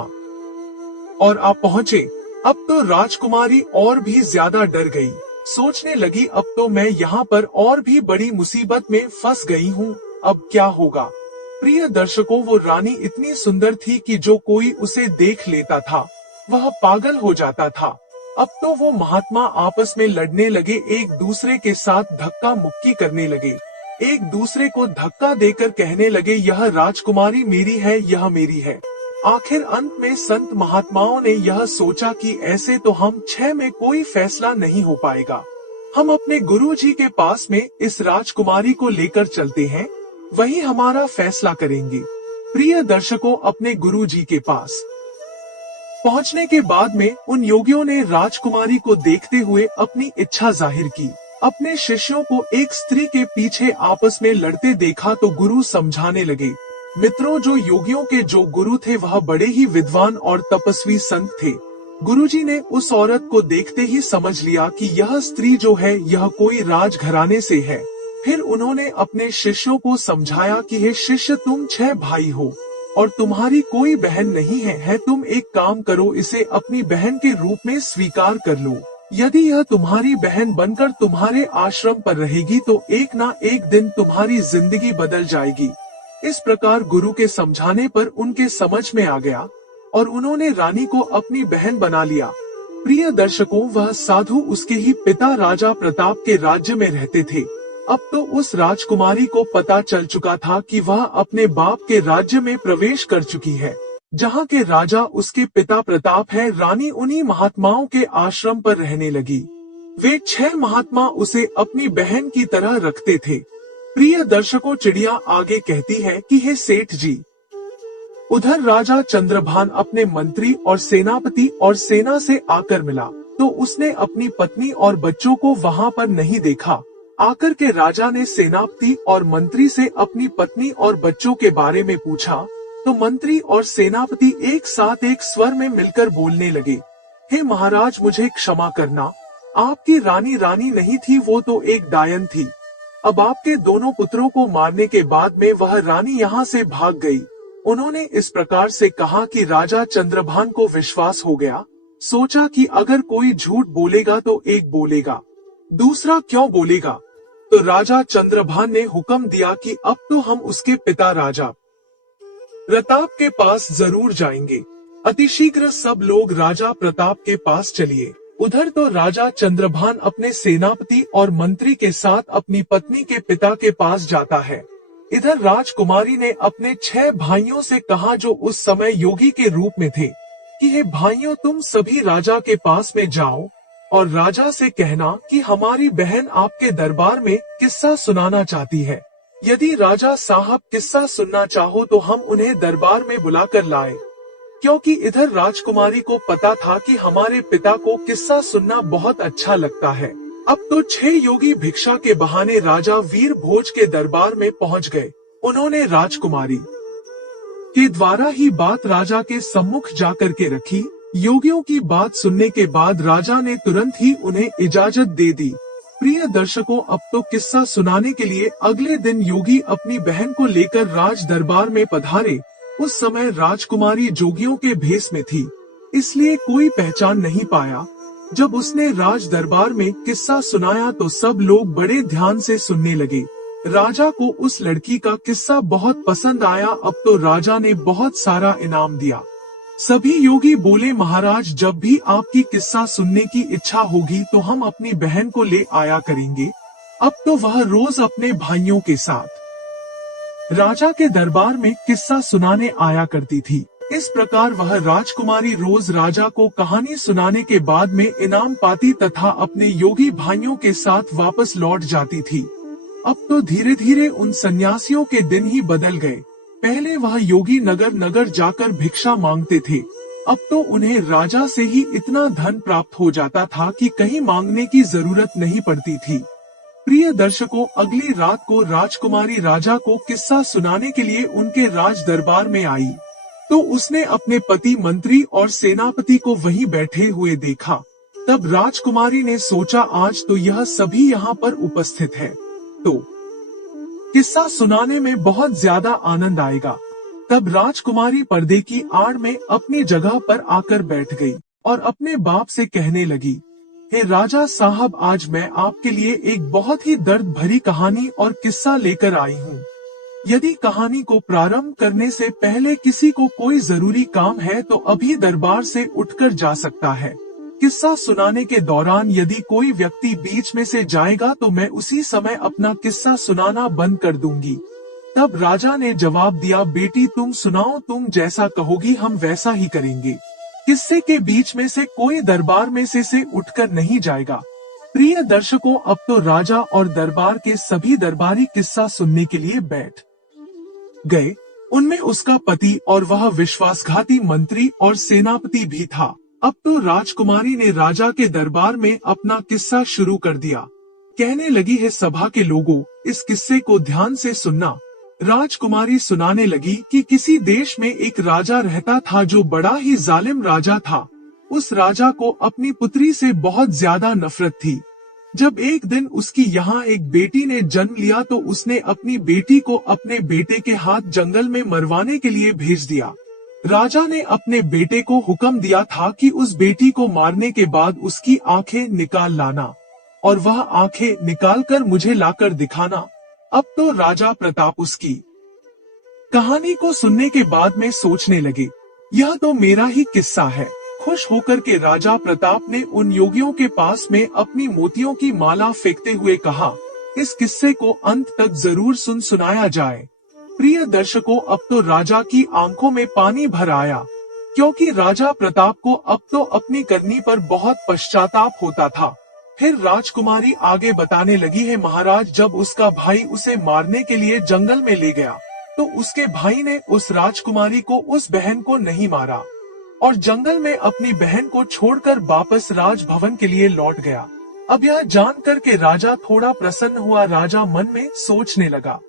और आ पहुँचे। अब तो राजकुमारी और भी ज्यादा डर गई। सोचने लगी, अब तो मैं यहाँ पर और भी बड़ी मुसीबत में फंस गई हूँ, अब क्या होगा। प्रिय दर्शकों, वो रानी इतनी सुंदर थी कि जो कोई उसे देख लेता था वह पागल हो जाता था। अब तो वो महात्मा आपस में लड़ने लगे, एक दूसरे के साथ धक्का मुक्की करने लगे, एक दूसरे को धक्का देकर कहने लगे, यह राजकुमारी मेरी है, यह मेरी है। आखिर अंत में संत महात्माओं ने यह सोचा कि ऐसे तो हम छह में कोई फैसला नहीं हो पाएगा, हम अपने गुरुजी के पास में इस राजकुमारी को लेकर चलते हैं, वही हमारा फैसला करेंगे। प्रिय दर्शकों, अपने गुरुजी के पास पहुंचने के बाद में उन योगियों ने राजकुमारी को देखते हुए अपनी इच्छा जाहिर की। अपने शिष्यों को एक स्त्री के पीछे आपस में लड़ते देखा तो गुरु समझाने लगे। मित्रों, जो योगियों के जो गुरु थे वह बड़े ही विद्वान और तपस्वी संत थे। गुरुजी ने उस औरत को देखते ही समझ लिया कि यह स्त्री जो है यह कोई राजघराने से है। फिर उन्होंने अपने शिष्यों को समझाया कि हे शिष्य, तुम 6 भाई हो और तुम्हारी कोई बहन नहीं है, तुम एक काम करो, इसे अपनी बहन के रूप में स्वीकार कर लो। यदि यह तुम्हारी बहन बनकर तुम्हारे आश्रम पर रहेगी तो एक ना एक दिन तुम्हारी जिंदगी बदल जाएगी। इस प्रकार गुरु के समझाने पर उनके समझ में आ गया और उन्होंने रानी को अपनी बहन बना लिया। प्रिय दर्शकों, वह साधु उसके ही पिता राजा प्रताप के राज्य में रहते थे। अब तो उस राजकुमारी को पता चल चुका था कि वह अपने बाप के राज्य में प्रवेश कर चुकी है, जहाँ के राजा उसके पिता प्रताप है। रानी उन्हीं महात्माओं के आश्रम पर रहने लगी। वे 6 महात्मा उसे अपनी बहन की तरह रखते थे। प्रिय दर्शकों, चिड़िया आगे कहती है कि हे सेठ जी, उधर राजा चंद्रभान अपने मंत्री और सेनापति और सेना से आकर मिला तो उसने अपनी पत्नी और बच्चों को वहाँ पर नहीं देखा। आकर के राजा ने सेनापति और मंत्री से अपनी पत्नी और बच्चों के बारे में पूछा तो मंत्री और सेनापति एक साथ एक स्वर में मिलकर बोलने लगे, हे महाराज, मुझे क्षमा करना, आपकी रानी रानी नहीं थी, वो तो एक डायन थी। अब आपके दोनों पुत्रों को मारने के बाद में वह रानी यहाँ से भाग गई। उन्होंने इस प्रकार से कहा कि राजा चंद्रभान को विश्वास हो गया। सोचा कि अगर कोई झूठ बोलेगा तो एक बोलेगा, दूसरा क्यों बोलेगा। तो राजा चंद्रभान ने हुक्म दिया कि अब तो हम उसके पिता राजा प्रताप के पास जरूर जाएंगे। अतिशीघ्र सब लोग राजा प्रताप के पास चलिए। उधर तो राजा चंद्रभान अपने सेनापति और मंत्री के साथ अपनी पत्नी के पिता के पास जाता है। इधर राजकुमारी ने अपने 6 भाइयों से कहा जो उस समय योगी के रूप में थे कि हे भाइयों, तुम सभी राजा के पास में जाओ और राजा से कहना कि हमारी बहन आपके दरबार में किस्सा सुनाना चाहती है। यदि राजा साहब किस्सा सुनना चाहो तो हम उन्हें दरबार में बुलाकर लाए, क्योंकि इधर राजकुमारी को पता था कि हमारे पिता को किस्सा सुनना बहुत अच्छा लगता है। अब तो 6 योगी भिक्षा के बहाने राजा वीर भोज के दरबार में पहुंच गए। उन्होंने राजकुमारी के द्वारा ही बात राजा के सम्मुख जाकर के रखी। योगियों की बात सुनने के बाद राजा ने तुरंत ही उन्हें इजाजत दे दी। प्रिय दर्शकों, अब तो किस्सा सुनाने के लिए अगले दिन योगी अपनी बहन को लेकर राज दरबार में पधारे। उस समय राजकुमारी जोगियों के भेष में थी, इसलिए कोई पहचान नहीं पाया। जब उसने राज दरबार में किस्सा सुनाया तो सब लोग बड़े ध्यान से सुनने लगे। राजा को उस लड़की का किस्सा बहुत पसंद आया। अब तो राजा ने बहुत सारा इनाम दिया। सभी योगी बोले, महाराज, जब भी आपकी किस्सा सुनने की इच्छा होगी तो हम अपनी बहन को ले आया करेंगे। अब तो वह रोज अपने भाइयों के साथ राजा के दरबार में किस्सा सुनाने आया करती थी। इस प्रकार वह राजकुमारी रोज राजा को कहानी सुनाने के बाद में इनाम पाती तथा अपने योगी भाइयों के साथ वापस लौट जाती थी। अब तो धीरे धीरे उन सन्यासियों के दिन ही बदल गए। पहले वह योगी नगर नगर जाकर भिक्षा मांगते थे, अब तो उन्हें राजा से ही इतना धन प्राप्त हो जाता था कि कहीं मांगने की जरूरत नहीं पड़ती थी। प्रिय दर्शकों, अगली रात को राजकुमारी राजा को किस्सा सुनाने के लिए उनके राज दरबार में आई तो उसने अपने पति, मंत्री और सेनापति को वहीं बैठे हुए देखा। तब राजकुमारी ने सोचा, आज तो यह सभी यहाँ पर उपस्थित है तो किस्सा सुनाने में बहुत ज्यादा आनंद आएगा। तब राजकुमारी पर्दे की आड़ में अपनी जगह पर आकर बैठ गई और अपने बाप से कहने लगी, हे राजा साहब, आज मैं आपके लिए एक बहुत ही दर्द भरी कहानी और किस्सा लेकर आई हूँ। यदि कहानी को प्रारंभ करने से पहले किसी को कोई जरूरी काम है तो अभी दरबार से उठकर जा सकता है। किस्सा सुनाने के दौरान यदि कोई व्यक्ति बीच में से जाएगा तो मैं उसी समय अपना किस्सा सुनाना बंद कर दूंगी। तब राजा ने जवाब दिया, बेटी तुम सुनाओ, तुम जैसा कहोगी हम वैसा ही करेंगे। किस्से के बीच में से कोई दरबार में से उठकर नहीं जाएगा। प्रिय दर्शकों, अब तो राजा और दरबार के सभी दरबारी किस्सा सुनने के लिए बैठ गए। उनमें उसका पति और वह विश्वासघाती मंत्री और सेनापति भी था। अब तो राजकुमारी ने राजा के दरबार में अपना किस्सा शुरू कर दिया। कहने लगी, है सभा के लोगों, इस किस्से को ध्यान से सुनना। राजकुमारी सुनाने लगी कि किसी देश में एक राजा रहता था जो बड़ा ही जालिम राजा था। उस राजा को अपनी पुत्री से बहुत ज्यादा नफरत थी। जब एक दिन उसकी यहाँ एक बेटी ने जन्म लिया तो उसने अपनी बेटी को अपने बेटे के हाथ जंगल में मरवाने के लिए भेज दिया। राजा ने अपने बेटे को हुक्म दिया था कि उस बेटी को मारने के बाद उसकी आंखें निकाल लाना और वह आंखें निकालकर मुझे लाकर दिखाना। अब तो राजा प्रताप उसकी कहानी को सुनने के बाद में सोचने लगे, यह तो मेरा ही किस्सा है। खुश होकर के राजा प्रताप ने उन योगियों के पास में अपनी मोतियों की माला फेंकते हुए कहा, इस किस्से को अंत तक जरूर सुनाया जाए। प्रिय दर्शकों, अब तो राजा की आंखों में पानी भर आया, क्योंकि राजा प्रताप को अब तो अपनी करनी पर बहुत पश्चाताप होता था। फिर राजकुमारी आगे बताने लगी, है महाराज, जब उसका भाई उसे मारने के लिए जंगल में ले गया तो उसके भाई ने उस राजकुमारी को, उस बहन को नहीं मारा और जंगल में अपनी बहन को छोड़कर वापस राजभवन के लिए लौट गया। अब यह जानकर के राजा थोड़ा प्रसन्न हुआ। राजा मन में सोचने लगा,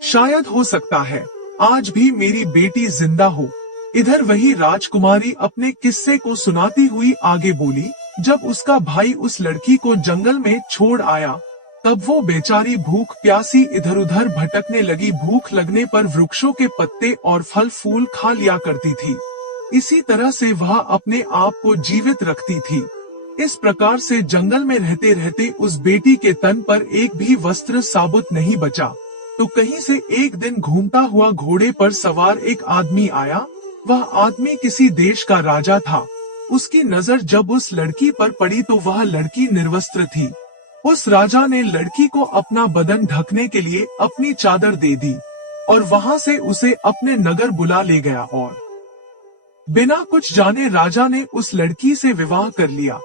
शायद हो सकता है आज भी मेरी बेटी जिंदा हो। इधर वही राजकुमारी अपने किस्से को सुनाती हुई आगे बोली, जब उसका भाई उस लड़की को जंगल में छोड़ आया तब वो बेचारी भूख प्यासी इधर उधर भटकने लगी। भूख लगने पर वृक्षों के पत्ते और फल फूल खा लिया करती थी। इसी तरह से वह अपने आप को जीवित रखती थी। इस प्रकार से जंगल में रहते रहते उस बेटी के तन पर एक भी वस्त्र साबुत नहीं बचा। तो कहीं से एक दिन घूमता हुआ घोड़े पर सवार एक आदमी आया। वह आदमी किसी देश का राजा था। उसकी नजर जब उस लड़की पर पड़ी तो वह लड़की निर्वस्त्र थी। उस राजा ने लड़की को अपना बदन ढकने के लिए अपनी चादर दे दी और वहां से उसे अपने नगर बुला ले गया और बिना कुछ जाने राजा ने उस लड़की से विवाह कर लिया।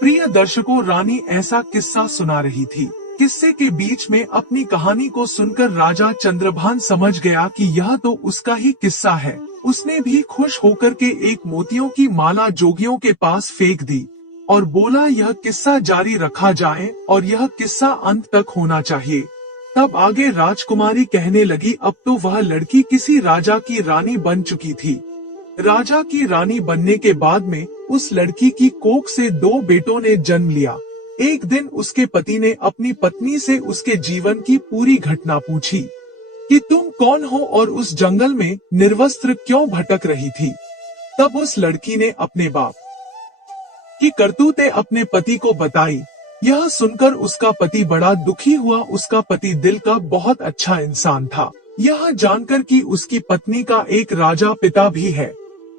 प्रिय दर्शकों, रानी ऐसा किस्सा सुना रही थी। किस्से के बीच में अपनी कहानी को सुनकर राजा चंद्रभान समझ गया कि यह तो उसका ही किस्सा है। उसने भी खुश होकर के एक मोतियों की माला जोगियों के पास फेंक दी और बोला, यह किस्सा जारी रखा जाए और यह किस्सा अंत तक होना चाहिए। तब आगे राजकुमारी कहने लगी अब तो वह लड़की किसी राजा की रानी बन चुकी थी। राजा की रानी बनने के बाद में उस लड़की की कोख से 2 बेटों ने जन्म लिया। एक दिन उसके पति ने अपनी पत्नी से उसके जीवन की पूरी घटना पूछी कि तुम कौन हो और उस जंगल में निर्वस्त्र क्यों भटक रही थी। तब उस लड़की ने अपने बाप की करतूतें अपने पति को बताई। यह सुनकर उसका पति बड़ा दुखी हुआ। उसका पति दिल का बहुत अच्छा इंसान था। यह जानकर कि उसकी पत्नी का एक राजा पिता भी है,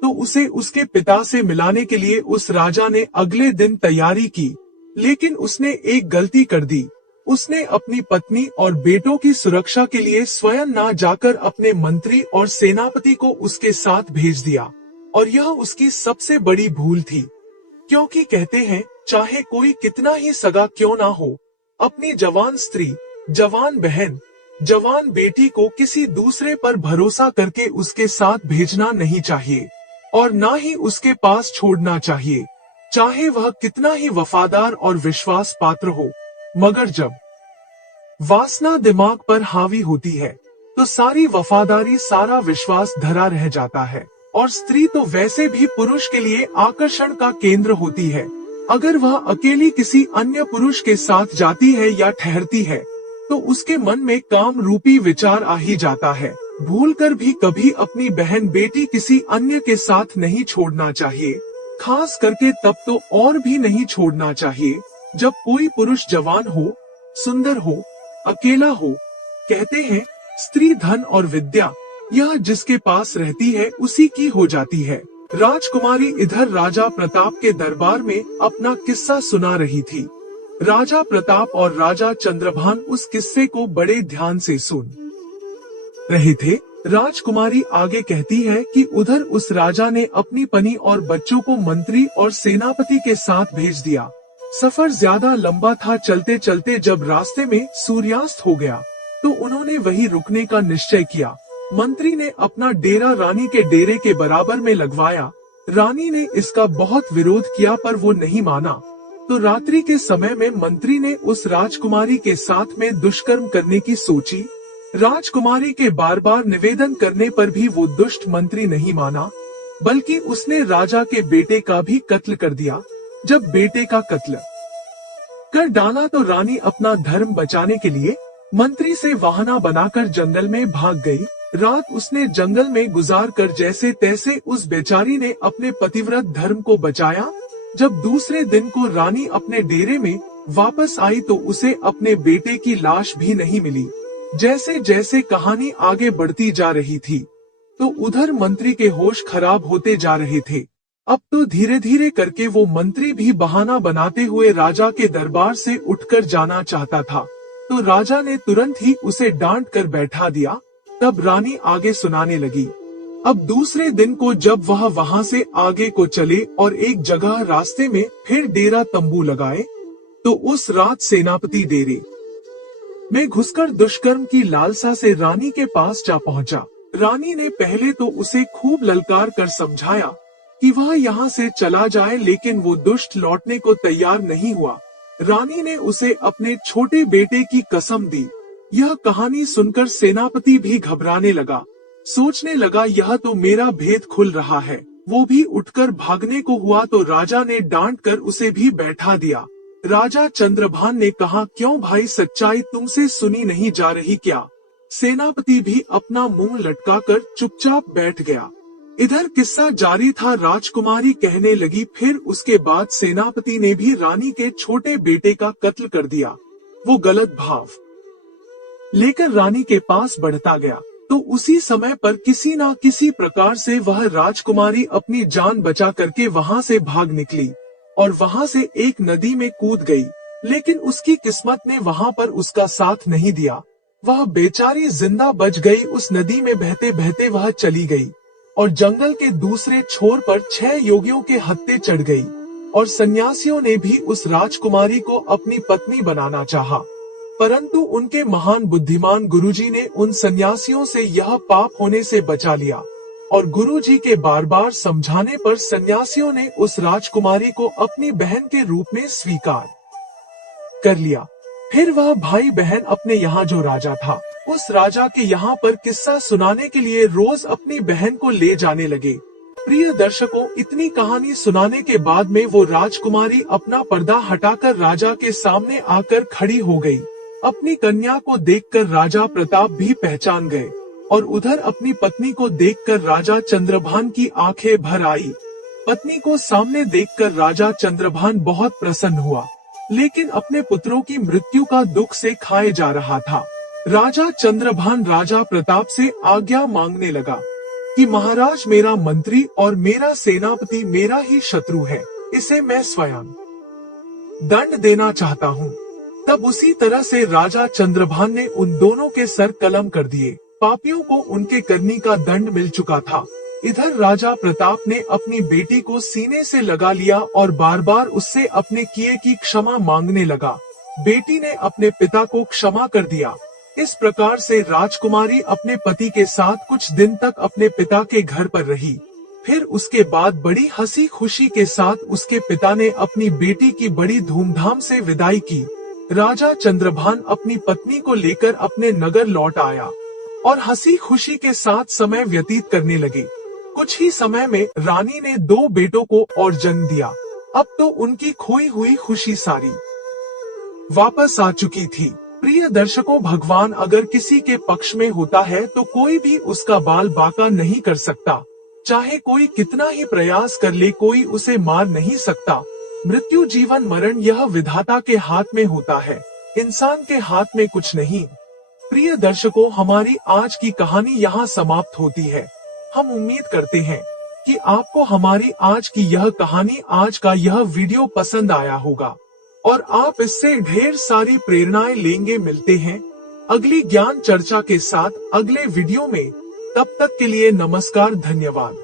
तो उसे उसके पिता से मिलाने के लिए उस राजा ने अगले दिन तैयारी की। लेकिन उसने एक गलती कर दी। उसने अपनी पत्नी और बेटों की सुरक्षा के लिए स्वयं ना जाकर अपने मंत्री और सेनापति को उसके साथ भेज दिया, और यह उसकी सबसे बड़ी भूल थी। क्योंकि कहते हैं चाहे कोई कितना ही सगा क्यों ना हो, अपनी जवान स्त्री, जवान बहन, जवान बेटी को किसी दूसरे पर भरोसा करके उसके साथ भेजना नहीं चाहिए और ना ही उसके पास छोड़ना चाहिए, चाहे वह कितना ही वफादार और विश्वास पात्र हो। मगर जब वासना दिमाग पर हावी होती है तो सारी वफादारी, सारा विश्वास धरा रह जाता है। और स्त्री तो वैसे भी पुरुष के लिए आकर्षण का केंद्र होती है। अगर वह अकेली किसी अन्य पुरुष के साथ जाती है या ठहरती है तो उसके मन में काम रूपी विचार आ ही जाता है। भूलकर भी कभी अपनी बहन बेटी किसी अन्य के साथ नहीं छोड़ना चाहिए, खास करके तब तो और भी नहीं छोड़ना चाहिए जब कोई पुरुष जवान हो, सुंदर हो, अकेला हो। कहते हैं स्त्री धन और विद्या, यह जिसके पास रहती है उसी की हो जाती है। राजकुमारी इधर राजा प्रताप के दरबार में अपना किस्सा सुना रही थी। राजा प्रताप और राजा चंद्रभान उस किस्से को बड़े ध्यान से सुन रहे थे। राजकुमारी आगे कहती है कि उधर उस राजा ने अपनी पत्नी और बच्चों को मंत्री और सेनापति के साथ भेज दिया। सफर ज्यादा लंबा था। चलते चलते जब रास्ते में सूर्यास्त हो गया तो उन्होंने वहीं रुकने का निश्चय किया। मंत्री ने अपना डेरा रानी के डेरे के बराबर में लगवाया। रानी ने इसका बहुत विरोध किया पर वो नहीं माना, तो रात्रि के समय में मंत्री ने उस राजकुमारी के साथ में दुष्कर्म करने की सोची। राजकुमारी के बार बार निवेदन करने पर भी वो दुष्ट मंत्री नहीं माना, बल्कि उसने राजा के बेटे का भी कत्ल कर दिया। जब बेटे का कत्ल कर डाला तो रानी अपना धर्म बचाने के लिए मंत्री से वाहना बनाकर जंगल में भाग गई। रात उसने जंगल में गुजार कर जैसे तैसे उस बेचारी ने अपने पतिव्रत धर्म को बचाया। जब दूसरे दिन को रानी अपने डेरे में वापस आई तो उसे अपने बेटे की लाश भी नहीं मिली। जैसे जैसे कहानी आगे बढ़ती जा रही थी तो उधर मंत्री के होश खराब होते जा रहे थे। अब तो धीरे धीरे करके वो मंत्री भी बहाना बनाते हुए राजा के दरबार से उठकर जाना चाहता था, तो राजा ने तुरंत ही उसे डांट कर बैठा दिया। तब रानी आगे सुनाने लगी। अब दूसरे दिन को जब वह वहां से आगे को चले और एक जगह रास्ते में फिर डेरा तंबू लगाए, तो उस रात सेनापति डेरे में घुसकर दुष्कर्म की लालसा से रानी के पास जा पहुंचा। रानी ने पहले तो उसे खूब ललकार कर समझाया कि वह यहाँ से चला जाए, लेकिन वो दुष्ट लौटने को तैयार नहीं हुआ। रानी ने उसे अपने छोटे बेटे की कसम दी। यह कहानी सुनकर सेनापति भी घबराने लगा। सोचने लगा यह तो मेरा भेद खुल रहा है। वो भी उठकर भागने को हुआ तो राजा ने डांट कर उसे भी बैठा दिया। राजा चंद्रभान ने कहा, क्यों भाई, सच्चाई तुमसे सुनी नहीं जा रही क्या? सेनापति भी अपना मुंह लटकाकर चुपचाप बैठ गया। इधर किस्सा जारी था। राजकुमारी कहने लगी, फिर उसके बाद सेनापति ने भी रानी के छोटे बेटे का कत्ल कर दिया। वो गलत भाव लेकर रानी के पास बढ़ता गया, तो उसी समय पर किसी न किसी प्रकार से वह राजकुमारी अपनी जान बचा करके वहां से भाग निकली और वहां से एक नदी में कूद गई। लेकिन उसकी किस्मत ने वहां पर उसका साथ नहीं दिया। वह बेचारी जिंदा बच गई। उस नदी में बहते बहते वह चली गई और जंगल के दूसरे छोर पर 6 योगियों के हत्थे चढ़ गई और सन्यासियों ने भी उस राजकुमारी को अपनी पत्नी बनाना चाहा, परंतु उनके महान बुद्धिमान गुरुजी ने उन सन्यासियों से यह पाप होने से बचा लिया और गुरुजी के बार बार समझाने पर सन्यासियों ने उस राजकुमारी को अपनी बहन के रूप में स्वीकार कर लिया। फिर वह भाई बहन अपने यहाँ जो राजा था, उस राजा के यहाँ पर किस्सा सुनाने के लिए रोज अपनी बहन को ले जाने लगे। प्रिय दर्शकों, इतनी कहानी सुनाने के बाद में वो राजकुमारी अपना पर्दा हटाकर राजा के सामने आकर खड़ी हो गई। अपनी कन्या को देखकर राजा प्रताप भी पहचान गए और उधर अपनी पत्नी को देखकर राजा चंद्रभान की आंखें भर आई। पत्नी को सामने देखकर राजा चंद्रभान बहुत प्रसन्न हुआ, लेकिन अपने पुत्रों की मृत्यु का दुख से खाए जा रहा था। राजा चंद्रभान राजा प्रताप से आज्ञा मांगने लगा कि महाराज, मेरा मंत्री और मेरा सेनापति मेरा ही शत्रु है, इसे मैं स्वयं दंड देना चाहता हूँ। तब उसी तरह से राजा चंद्रभान ने उन दोनों के सर कलम कर दिए। पापियों को उनके करनी का दंड मिल चुका था। इधर राजा प्रताप ने अपनी बेटी को सीने से लगा लिया और बार बार उससे अपने किए की क्षमा मांगने लगा। बेटी ने अपने पिता को क्षमा कर दिया। इस प्रकार से राजकुमारी अपने पति के साथ कुछ दिन तक अपने पिता के घर पर रही। फिर उसके बाद बड़ी हंसी खुशी के साथ उसके पिता ने अपनी बेटी की बड़ी धूमधाम से विदाई की। राजा चंद्रभान अपनी पत्नी को लेकर अपने नगर लौट आया और हंसी खुशी के साथ समय व्यतीत करने लगे। कुछ ही समय में रानी ने 2 बेटों को और जन्म दिया। अब तो उनकी खोई हुई खुशी सारी वापस आ चुकी थी। प्रिय दर्शकों, भगवान अगर किसी के पक्ष में होता है तो कोई भी उसका बाल बांका नहीं कर सकता। चाहे कोई कितना ही प्रयास कर ले, कोई उसे मार नहीं सकता। मृत्यु, जीवन, मरण यह विधाता के हाथ में होता है, इंसान के हाथ में कुछ नहीं। प्रिय दर्शकों, हमारी आज की कहानी यहाँ समाप्त होती है। हम उम्मीद करते हैं कि आपको हमारी आज की यह कहानी, आज का यह वीडियो पसंद आया होगा और आप इससे ढेर सारी प्रेरणाएं लेंगे। मिलते हैं अगली ज्ञान चर्चा के साथ अगले वीडियो में। तब तक के लिए नमस्कार, धन्यवाद।